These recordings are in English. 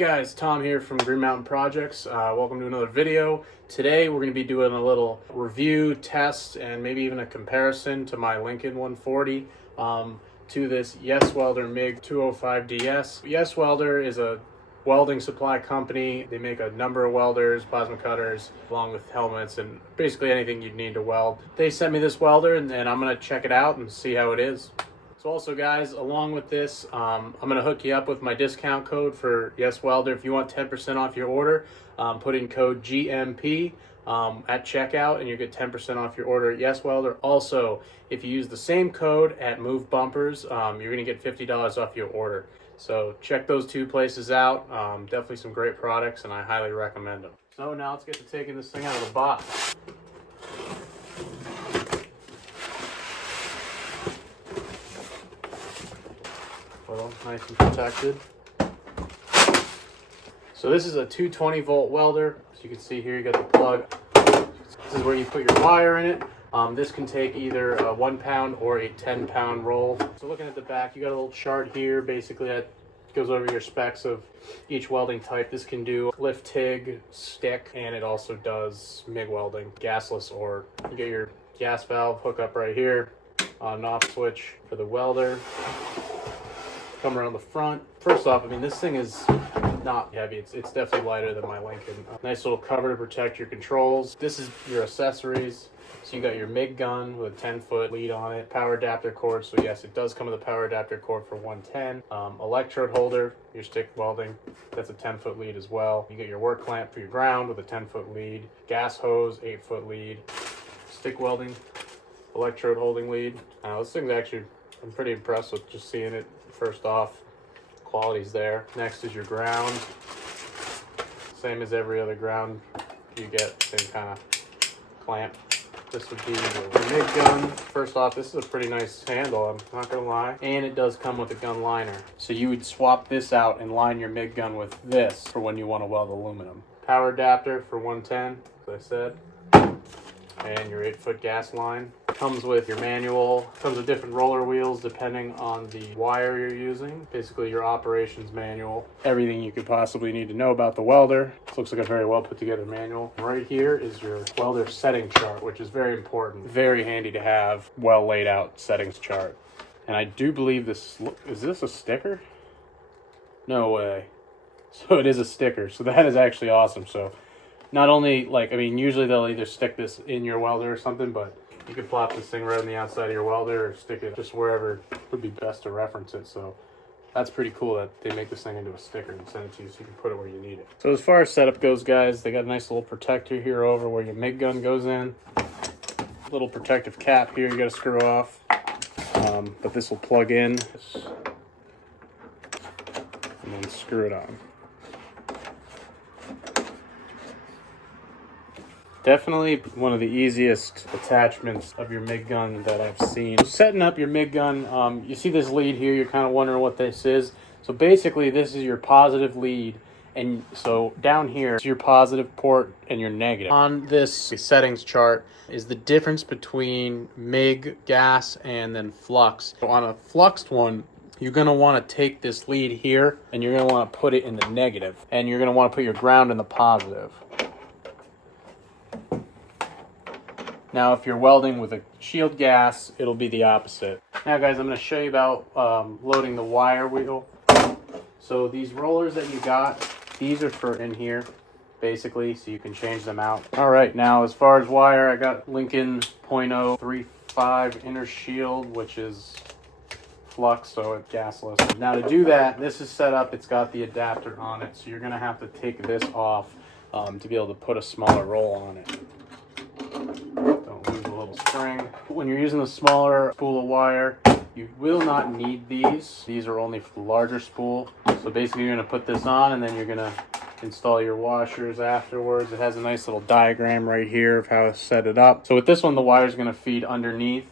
guys, Tom here from Green Mountain Projects. Welcome to another video. Today we're going to be doing a little review, test, and maybe even a comparison to my Lincoln 140 to this Yeswelder MIG-205DS. Yeswelder is a welding supply company. They make a number of welders, plasma cutters, along with helmets and basically anything you'd need to weld. They sent me this welder and I'm going to check it out and see how it is. So also guys, along with this, I'm going to hook you up with my discount code for Yeswelder. If you want 10% off your order, put in code GMP at checkout and you get 10% off your order at Yeswelder. Also, if you use the same code at Move Bumpers, you're going to get $50 off your order. So check those two places out. Definitely some great products and I highly recommend them. So now let's get to taking this thing out of the box. Well, nice and protected. So this is a 220 volt welder. As you can see here, you got the plug. This is where you put your wire in it. This can take either a 1 pound or a 10 pound roll. So looking at the back, you got a little chart here, basically that goes over your specs of each welding type. This can do lift TIG, stick, and it also does MIG welding, gasless, or you get your gas valve hookup right here, on off switch for the welder. Come around the front. First off, I mean, this thing is not heavy. It's definitely lighter than my Lincoln. Nice little cover to protect your controls. This is your accessories. So you got your MIG gun with a 10-foot lead on it, power adapter cord. So yes, it does come with a power adapter cord for 110. Electrode holder, your stick welding, that's a 10-foot lead as well. You get your work clamp for your ground with a 10-foot lead, gas hose, 8-foot lead, stick welding, electrode holding lead. This thing's actually, I'm pretty impressed with just seeing it. First off, quality's there. Next is your ground. Same as every other ground you get, same kind of clamp. This would be the MIG gun. First off, this is a pretty nice handle, I'm not gonna lie. And it does come with a gun liner. So you would swap this out and line your MIG gun with this for when you want to weld aluminum. Power adapter for 110, as I said. And your 8-foot gas line. Comes with your manual, comes with different roller wheels depending on the wire you're using. Basically your operations manual. Everything you could possibly need to know about the welder. This looks like a very well put together manual. Right here is your welder setting chart, which is very important. Very handy to have well laid out settings chart. And I do believe this, is this a sticker? No way. So it is a sticker. So that is actually awesome. So not only like, I mean, usually they'll either stick this in your welder or something, but you could plop this thing right on the outside of your welder or stick it just wherever would be best to reference it. So that's pretty cool that they make this thing into a sticker and send it to you so you can put it where you need it. So as far as setup goes, guys, they got a nice little protector here over where your MIG gun goes in. Little protective cap here you got to screw off. But this will plug in and then screw it on. Definitely one of the easiest attachments of your MIG gun that I've seen. So setting up your MIG gun, you see this lead here, you're kind of wondering what this is. So basically this is your positive lead, and so down here is your positive port and your negative. On this settings chart is the difference between MIG, gas, and then flux. So on a fluxed one, you're going to want to take this lead here and you're going to want to put it in the negative, and you're going to want to put your ground in the positive. Now, if you're welding with a shield gas, it'll be the opposite. Now, guys, I'm going to show you about loading the wire wheel. So these rollers that you got, these are for in here, basically, so you can change them out. All right, now, as far as wire, I got Lincoln .035 inner shield, which is flux, so it's gasless. Now, to do that, this is set up, it's got the adapter on it, so you're going to have to take this off to be able to put a smaller roll on it. Don't lose a little spring. When you're using the smaller spool of wire, you will not need these. These are only for the larger spool. So basically you're going to put this on and then you're going to install your washers afterwards. It has a nice little diagram right here of how to set it up. So with this one, the wire is going to feed underneath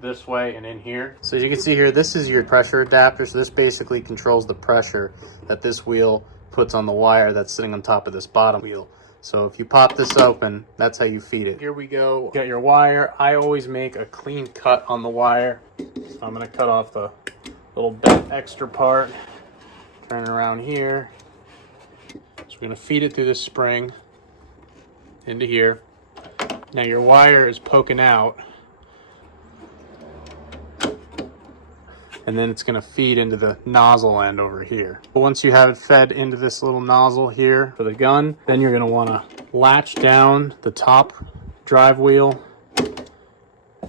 this way and in here. So as you can see here, this is your pressure adapter. So this basically controls the pressure that this wheel puts on the wire that's sitting on top of this bottom wheel. So if you pop this open, that's how you feed it. Here we go. You got your wire. I always make a clean cut on the wire. I'm going to cut off the little bent extra part. Turn it around here. So we're going to feed it through this spring into here. Now your wire is poking out, and then it's going to feed into the nozzle end over here. But once you have it fed into this little nozzle here for the gun, then you're going to want to latch down the top drive wheel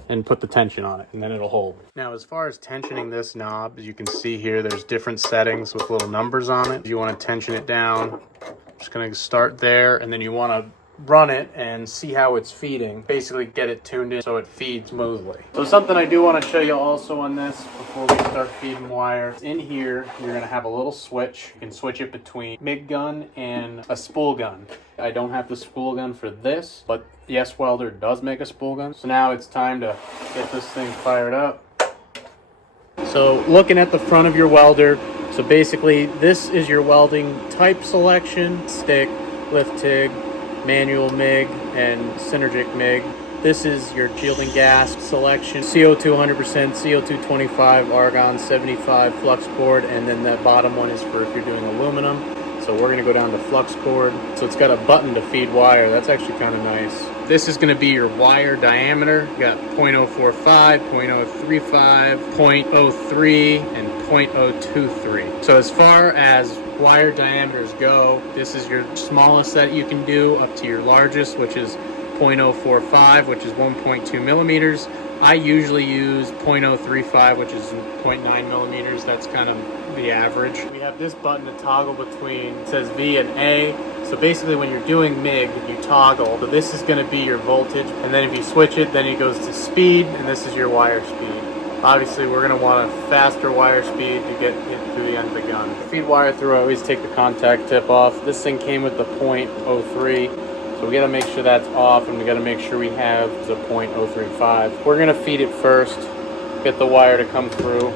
and put the tension on it, and then it'll hold. Now, as far as tensioning this knob, as you can see here, there's different settings with little numbers on it. If you want to tension it down, just going to start there, and then you want to run it and see how it's feeding. Basically get it tuned in so it feeds smoothly. So something I do want to show you also on this before we start feeding wire. In here, you're going to have a little switch. You can switch it between MIG gun and a spool gun. I don't have the spool gun for this, but Yeswelder does make a spool gun. So now it's time to get this thing fired up. So looking at the front of your welder, so basically this is your welding type selection: stick, lift TIG, manual MIG, and synergic MIG. This is your shielding gas selection: CO2 100%, CO2 25, argon 75, flux cord, and then that bottom one is for if you're doing aluminum. So we're going to go down to flux cord. So it's got a button to feed wire. That's actually kind of nice. This is going to be your wire diameter. You got 0.045, 0.035, 0.03, and 0.023. So as far as wire diameters go, this is your smallest that you can do up to your largest, which is 0.045, which is 1.2 millimeters. I usually use 0.035, which is 0.9 millimeters. That's kind of the average. We have this button to toggle between, it says V and A. So basically when you're doing MIG, you toggle. So this is going to be your voltage, and then if you switch it, then it goes to speed, and this is your wire speed. Obviously we're going to want a faster wire speed to get it through the end of the gun. To feed wire through, I always take the contact tip off. This thing came with the 0.03. So we got to make sure that's off, and we got to make sure we have the 0.035. We're going to feed it first, get the wire to come through.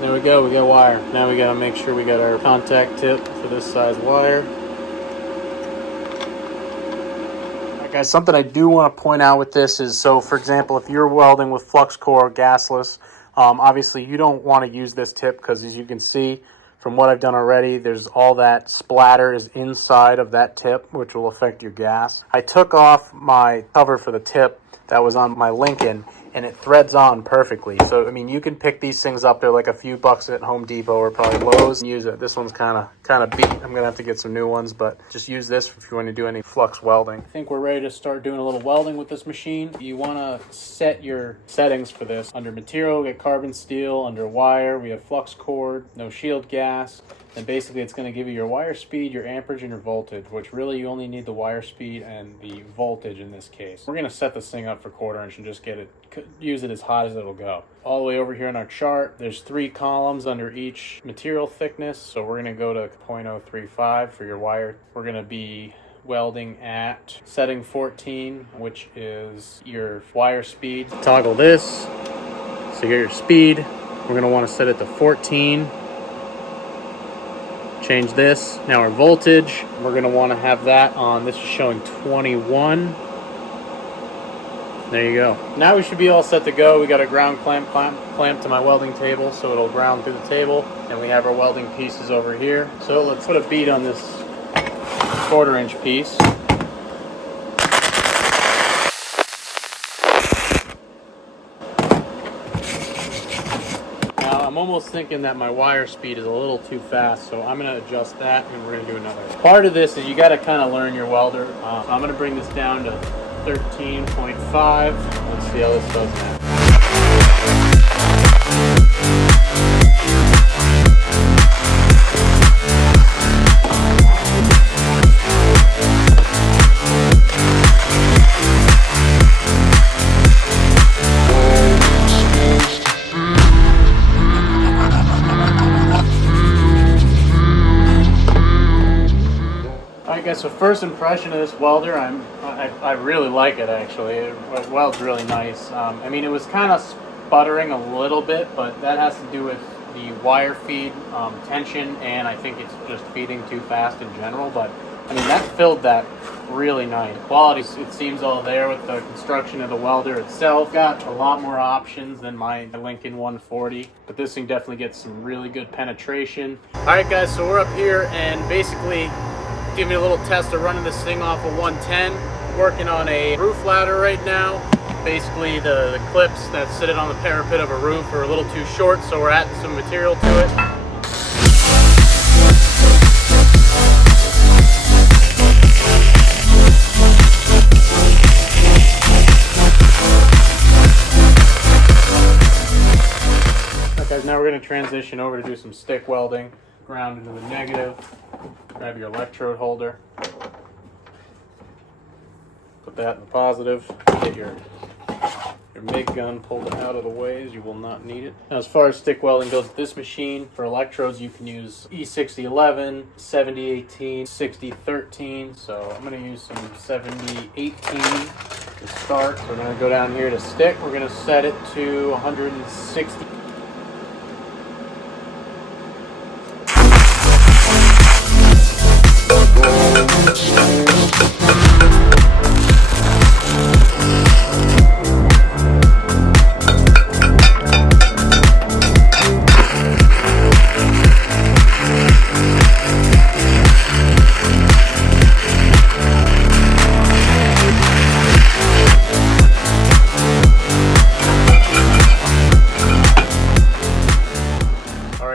There we go, we got wire. Now we got to make sure we got our contact tip for this size wire. Alright guys, something I do want to point out with this is, so for example, if you're welding with flux core gasless, obviously you don't want to use this tip, because as you can see from what I've done already, there's all that splatter is inside of that tip, which will affect your gas. I took off my cover for the tip that was on my Lincoln, and it threads on perfectly. So I mean, you can pick these things up. They're like a few bucks at Home Depot or probably Lowe's. Use it. This one's kind of beat. I'm gonna have to get some new ones, but just use this if you want to do any flux welding. I think we're ready to start doing a little welding with this machine. You want to set your settings for this. Under material, we get carbon steel. Under wire, we have flux cord, no shield gas. And basically it's going to give you your wire speed, your amperage, and your voltage, which really you only need the wire speed and the voltage in this case. We're going to set this thing up for 1/4 inch and just use it as hot as it'll go. All the way over here on our chart, there's 3 columns under each material thickness. So we're going to go to 0.035 for your wire. We're going to be welding at setting 14, which is your wire speed. Toggle this, so you get your speed. We're going to want to set it to 14. Change this. Now our voltage, we're going to want to have that on. This is showing 21. There you go. Now we should be all set to go. We got a ground clamp to my welding table, so it'll ground through the table. And we have our welding pieces over here. So let's put a bead on this 1/4 inch piece. I'm almost thinking that my wire speed is a little too fast, so I'm going to adjust that, and we're going to do another. Part of this is you got to kind of learn your welder. So I'm going to bring this down to 13.5. Let's see how this does now. So first impression of this welder, I really like it actually. It welds really nice. I mean, it was kind of sputtering a little bit, but that has to do with the wire feed tension, and I think it's just feeding too fast in general. But I mean, that filled that really nice. Quality, it seems all there with the construction of the welder itself. Got a lot more options than my Lincoln 140, but this thing definitely gets some really good penetration. All right, guys, so we're up here and basically giving a little test of running this thing off of 110. Working on a roof ladder right now. Basically, the clips that sit on the parapet of a roof are a little too short, so we're adding some material to it. Okay, now we're going to transition over to do some stick welding. Ground into the negative. Grab your electrode holder. Put that in the positive. Get your MIG gun pulled out of the way, as you will not need it. Now, as far as stick welding goes with this machine, for electrodes you can use E6011, 7018, 6013. So I'm going to use some 7018 to start. So we're going to go down here to stick. We're going to set it to 160.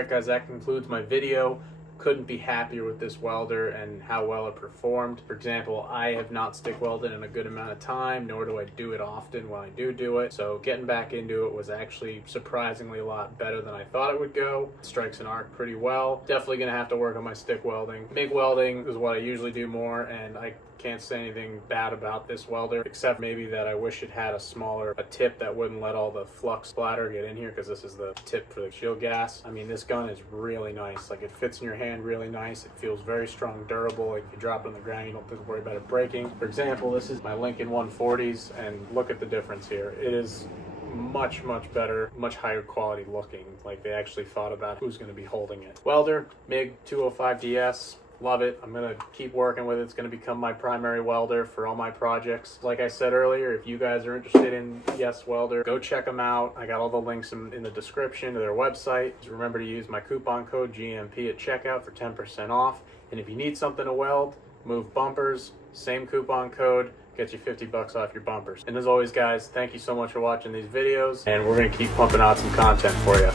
Guys, that concludes my video. Couldn't be happier with this welder and how well it performed. For example, I have not stick welded in a good amount of time, nor do I do it often when I do it. So getting back into it was actually surprisingly a lot better than I thought it would go. It strikes an arc pretty well. Definitely gonna have to work on my stick welding. MIG welding is what I usually do more, and I can't say anything bad about this welder, except maybe that I wish it had a tip that wouldn't let all the flux splatter get in here, because this is the tip for the shield gas. I mean, this gun is really nice. Like, it fits in your hand really nice. It feels very strong, durable. Like, if you drop it on the ground, you don't have to worry about it breaking. For example, this is my Lincoln 140s, and look at the difference here. It is much better, much higher quality looking. Like, they actually thought about who's going to be holding it. Welder, MIG-205DS. Love it. I'm going to keep working with it. It's going to become my primary welder for all my projects. Like I said earlier, if you guys are interested in Yeswelder, go check them out. I got all the links in the description to their website. Just remember to use my coupon code GMP at checkout for 10% off. And if you need something to weld, move bumpers, same coupon code, gets you $50 off your bumpers. And as always, guys, thank you so much for watching these videos, and we're going to keep pumping out some content for you.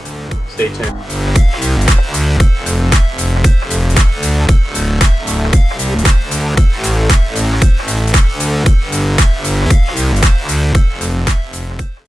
Stay tuned.